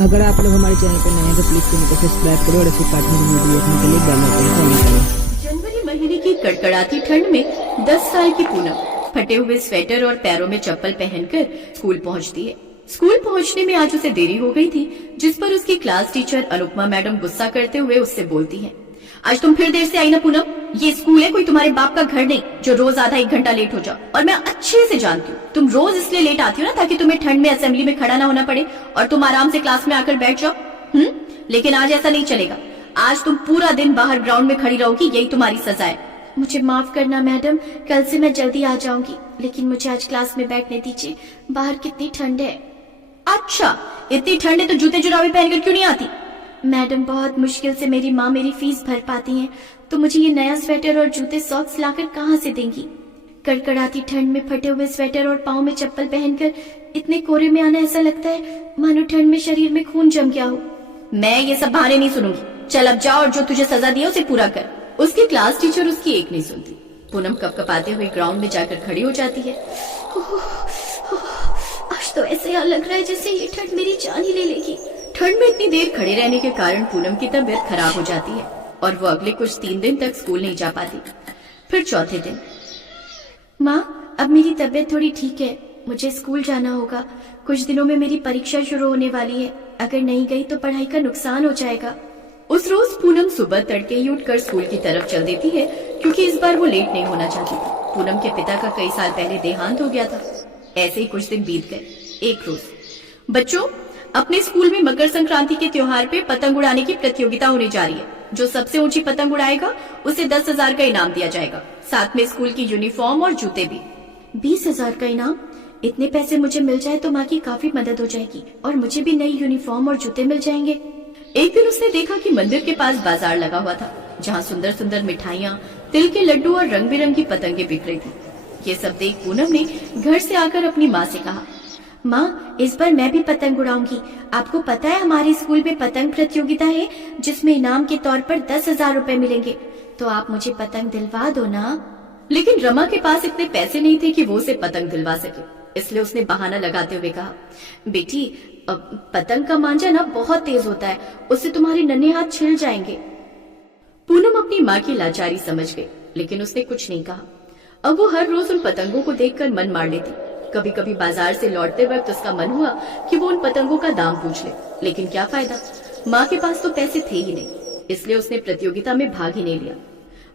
अगर आप लोग हमारे चैनल पर नए हैं तो प्लीज चैनल को सब्सक्राइब करो और ऐसे कार्टून की वीडियो देखने के लिए बेल आइकन को ऑन करें। जनवरी महीने की कड़कड़ाती ठंड में 10 साल की पूनम फटे हुए स्वेटर और पैरों में चप्पल पहनकर स्कूल पहुंचती है। स्कूल पहुंचने में आज उसे देरी हो गई थी, जिस पर उसकी क्लास टीचर अनुपमा मैडम गुस्सा करते हुए उससे बोलती हैं, आज तुम फिर देर से आई ना पूनम, ये स्कूल है कोई तुम्हारे बाप का घर नहीं जो रोज आधा एक घंटा लेट हो जाओ। और मैं अच्छे से जानती हूँ तुम रोज इसलिए लेट आती हो ना ताकि तुम्हें ठंड में असेंबली में खड़ा ना होना पड़े और तुम आराम से क्लास में आकर बैठ जाओ। लेकिन आज ऐसा नहीं चलेगा, आज तुम पूरा दिन बाहर ग्राउंड में खड़ी रहोगी, यही तुम्हारी सजा है। मुझे माफ करना मैडम, कल से मैं जल्दी आ जाऊंगी, लेकिन मुझे आज क्लास में बैठने दीजिए, बाहर कितनी ठंड है। अच्छा, इतनी ठंड है तो जूते जुराबे पहनकर क्यों नहीं आती? मैडम बहुत मुश्किल से मेरी माँ मेरी फीस भर पाती हैं, तो मुझे ये नया स्वेटर और जूते सॉक्स लाकर कहाँ से देंगी? कड़कड़ाती ठंड में फटे हुए स्वेटर और पाँव में चप्पल पहनकर इतने कोहरे में आना ऐसा लगता है मानो ठंड में शरीर में खून जम गया हो। मैं ये सब बहाने नहीं सुनूंगी, चल अब जाओ और जो तुझे सजा दी है उसे पूरा कर। उसकी क्लास टीचर उसकी एक नहीं सुनती। पूनम कपकपाते हुए ग्राउंड में जाकर खड़ी हो जाती है। आज तो ऐसे लग रहा है जैसे ये ठंड मेरी जान ही ले लेगी। ठंड में इतनी देर खड़े रहने के कारण पूनम की तबीयत खराब हो जाती है और वो अगले कुछ 3 दिन तक स्कूल नहीं जा पाती। फिर चौथे दिन, माँ अब मेरी तबीयत थोड़ी ठीक है, मुझे स्कूल जाना होगा, कुछ दिनों में मेरी परीक्षा शुरू होने वाली है, अगर नहीं गई तो पढ़ाई का नुकसान हो जाएगा। उस रोज पूनम सुबह तड़के ही उठकर स्कूल की तरफ चल देती है, क्योंकि इस बार वो लेट नहीं होना चाहती थी। पूनम के पिता का कई साल पहले देहांत हो गया था। ऐसे ही कुछ दिन बीत गए। एक रोज, बच्चों अपने स्कूल में मकर संक्रांति के त्योहार पे पतंग उड़ाने की प्रतियोगिता होने जा रही है। जो सबसे ऊंची पतंग उड़ाएगा उसे 10,000 का इनाम दिया जाएगा, साथ में स्कूल की यूनिफॉर्म और जूते भी। 20,000 का इनाम? इतने पैसे मुझे मिल जाए तो माँ की काफी मदद हो जाएगी और मुझे भी नई यूनिफॉर्म और जूते मिल जाएंगे। एक दिन उसने देखा कि मंदिर के पास बाजार लगा हुआ था, जहाँ सुंदर सुंदर मिठाइयाँ, तिल के लड्डू और रंग बिरंगी पतंगे बिक रही थी। ये सब देख पूनम ने घर से आकर अपनी माँ से कहा, माँ इस बार मैं भी पतंग उड़ाऊंगी। आपको पता है हमारे स्कूल में पतंग प्रतियोगिता है जिसमें इनाम के तौर पर 10,000 रुपए मिलेंगे, तो आप मुझे पतंग दिलवा दो ना। लेकिन रमा के पास इतने पैसे नहीं थे कि वो उसे पतंग दिलवा सके, इसलिए उसने बहाना लगाते हुए कहा, बेटी पतंग का मांझा ना बहुत तेज होता है, उससे तुम्हारे नन्हे हाथ छिल जाएंगे। पूनम अपनी माँ की लाचारी समझ गई, लेकिन उसने कुछ नहीं कहा। अब वो हर रोज उन पतंगों को देखकर मन मार लेती। कभी कभी बाजार से लौटते वक्त उसका मन हुआ कि वो उन पतंगों का दाम पूछ ले, लेकिन क्या फायदा, माँ के पास तो पैसे थे ही नहीं, इसलिए उसने प्रतियोगिता में भाग ही नहीं लिया।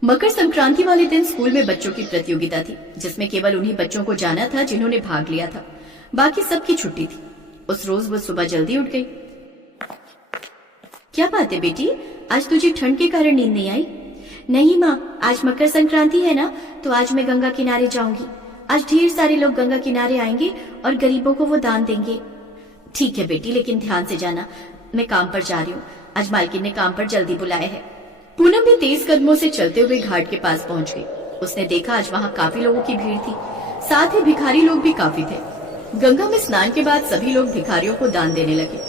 मकर संक्रांति वाले दिन स्कूल में बच्चों की प्रतियोगिता थी, जिसमें केवल उन्हीं बच्चों को जाना था जिन्होंने भाग लिया था, बाकी सबकी छुट्टी थी। उस रोज वो सुबह जल्दी उठ गई। क्या बात है बेटी, आज तुझे ठंड के कारण नींद नहीं आई? नहीं माँ, आज मकर संक्रांति है ना, तो आज मैं गंगा किनारे जाऊंगी। आज ढेर सारे लोग गंगा किनारे आएंगे और गरीबों को वो दान देंगे। ठीक है बेटी, लेकिन ध्यान से जाना, मैं काम पर जा रही हूँ, आज मालकिन ने काम पर जल्दी बुलाया है। पूनम भी तेज कदमों से चलते हुए घाट के पास पहुंच गई। उसने देखा आज वहाँ काफी लोगों की भीड़ थी, साथ ही भिखारी लोग भी काफी थे। गंगा में स्नान के बाद सभी लोग भिखारियों को दान देने लगे,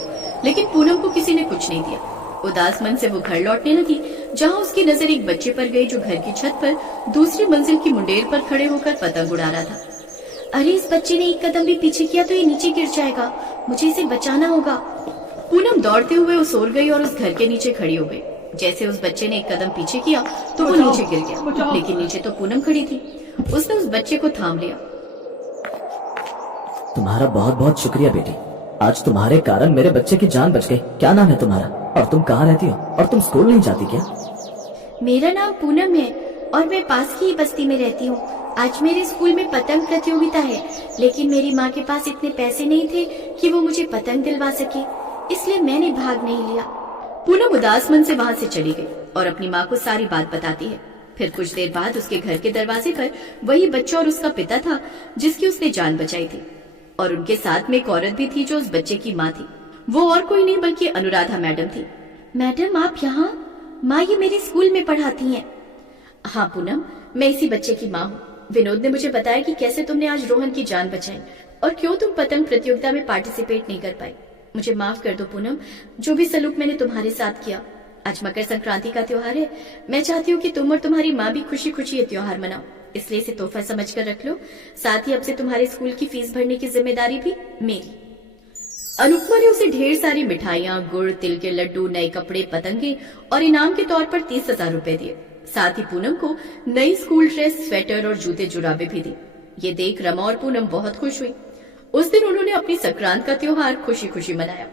लेकिन पूनम को किसी ने कुछ नहीं दिया। उदास मन से वो घर लौटने लगी, जहाँ उसकी नजर एक बच्चे पर गई जो घर की छत पर दूसरी मंजिल की मुंडेर पर खड़े होकर पतंग उड़ा रहा था। अरे इस बच्चे ने एक कदम भी पीछे किया तो ये नीचे गिर जाएगा, मुझे इसे बचाना होगा। पूनम दौड़ते हुए उस ओर गई और उस घर के नीचे खड़ी हो गई। जैसे उस बच्चे ने एक कदम पीछे किया तो वो नीचे गिर गया, लेकिन नीचे तो पूनम खड़ी थी। उसने उस बच्चे को थाम लिया। तुम्हारा बहुत बहुत शुक्रिया बेटी, आज तुम्हारे कारण मेरे बच्चे की जान बच गई। क्या नाम है तुम्हारा और तुम कहाँ रहती हो और तुम स्कूल नहीं जाती क्या? मेरा नाम पूनम है और मैं पास की ही बस्ती में रहती हूँ। आज मेरे स्कूल में पतंग प्रतियोगिता है, लेकिन मेरी माँ के पास इतने पैसे नहीं थे कि वो मुझे पतंग दिलवा सके, इसलिए मैंने भाग नहीं लिया। पूनम उदास मन से वहाँ से चली गई और अपनी माँ को सारी बात बताती है। फिर कुछ देर बाद उसके घर के दरवाजे पर वही बच्चा और उसका पिता था जिसकी उसने जान बचाई थी, और उनके साथ में एक औरत भी थी जो उस बच्चे की माँ थी। वो और कोई नहीं बल्कि अनुराधा मैडम थी। मैडम आप यहाँ? माँ ये मेरे स्कूल में पढ़ाती हैं। हाँ पूनम, मैं इसी बच्चे की माँ हूँ। विनोद ने मुझे बताया कि कैसे तुमने आज रोहन की जान बचाई और क्यों तुम पतंग प्रतियोगिता में पार्टिसिपेट नहीं कर पाई। मुझे माफ कर दो पूनम, जो भी सलूक मैंने तुम्हारे साथ किया। आज मकर संक्रांति का त्योहार है, मैं चाहती हूँ कि तुम और तुम्हारी माँ भी खुशी खुशी ये त्योहार मनाओ, इसलिए इसे तोहफा समझकर रख लो। साथ ही अब से तुम्हारे स्कूल की फीस भरने की जिम्मेदारी भी मेरी। अनुपमा ने उसे ढेर सारी मिठाइयां, गुड़, तिल के लड्डू, नए कपड़े, पतंगे और इनाम के तौर पर 30,000 रुपए दिए। साथ ही पूनम को नई स्कूल ड्रेस, स्वेटर और जूते जुराबे भी दी। ये देख रमा और पूनम बहुत खुश हुई। उस दिन उन्होंने अपनी संक्रांत का त्योहार खुशी खुशी मनाया।